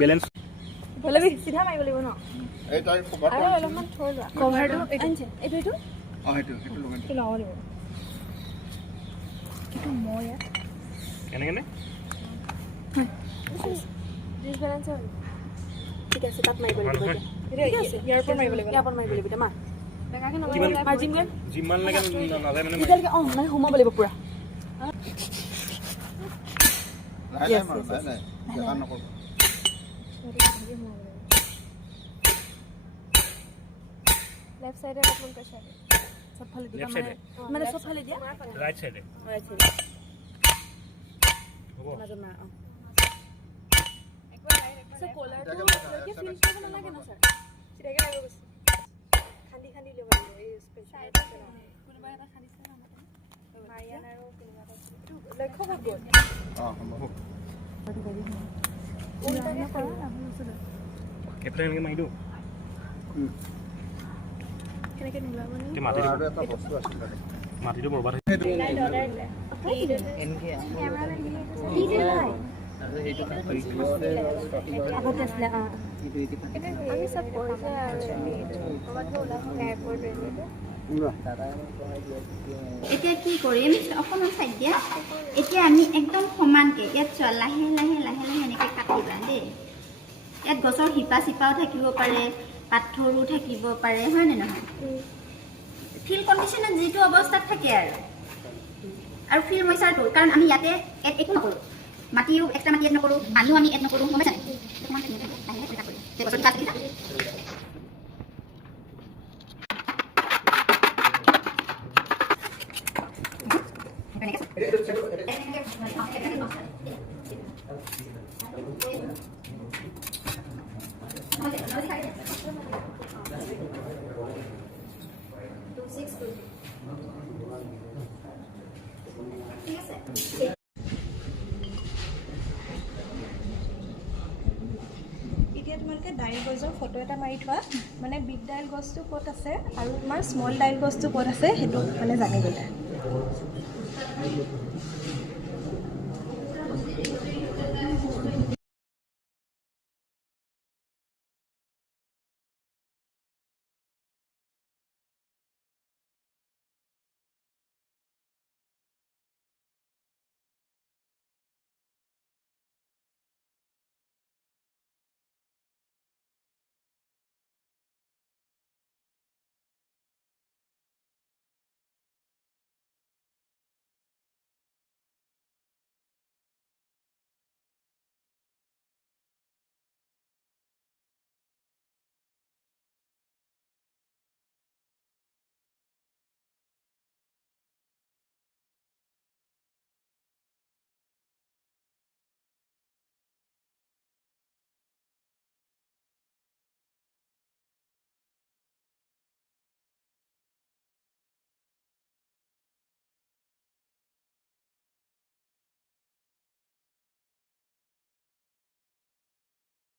balance Pallavi সিধা মাৰিব লাগিব ন এই তাই কভাৰ আৰু অলপমান থৈ লোৱা কভাৰটো এইটো সেইটো লগাই কি লগাব লাগিব কিন্তু মই ইয়াত কেনে ডিসবেলেন্স হ'ল ঠিক আছে তাত মাৰিব লাগিব ইয়াৰ পৰা মাৰিব লাগিব মা বেগাকে নমাৰিব মাৰ্জিন গৈ যিমান লাগে নাযায় মানে এতিয়ালৈকে মানে সোমাব লাগিব পুৰা নাই দেখা নকৰো लेफ्ट साइड है अपन का साइड सब फल दिया मैंने सब फल दिया राइट साइड है हो ना जमा एक बार सर कॉलर तो ये फील करना लगे ना सर सिरेगा लगे बस खांदी ले बोले ये स्पेशल कोनबा এটা খানিছে না মারিয়ান আৰু কোনবা একটু লক্ষ্য কৰব কেপটা এনেকে মাৰি দিও কেনেকে নিলা মানে তে মাটি দিব এটা বস্তু আছিল মাটিটো বৰবাদ লাইট অৰ্ডাৰ দিলে এনকে ক্যামেৰামেন দিলে আগত আসলে আমি সব কৰিছে আৰু আমাক ওলাব এয়াৰপৰ্ট এতিয়া কি কৰিম অকণমান চাই দিয়া এতিয়া আমি একদম সমানকৈ ইয়াত চোৱা লাহে লাহে এনেকৈ কাটিবা দেই ইয়াত গছৰ শিপা চিপাও থাকিব পাৰে পাথৰো থাকিব পাৰে হয় নে নহয় ফিল কণ্ডিশ্যনত যিটো অৱস্থাত থাকে আৰু ফিল মইচাৰটো কাৰণ আমি ইয়াতে একো নকৰোঁ মাটিও এক্সট্ৰা মাটি এড নকৰোঁ মানুহ আমি এড নকৰোঁ গম পাইছানে গছৰ কাটি এতিয়া তোমালোকে ডাইল গছৰ ফটো এটা মাৰি থোৱা মানে বিগ ডাইল গছটো ক'ত আছে আৰু তোমাৰ স্মল ডাইল গছটো ক'ত আছে সেইটো মানে জানিবলৈ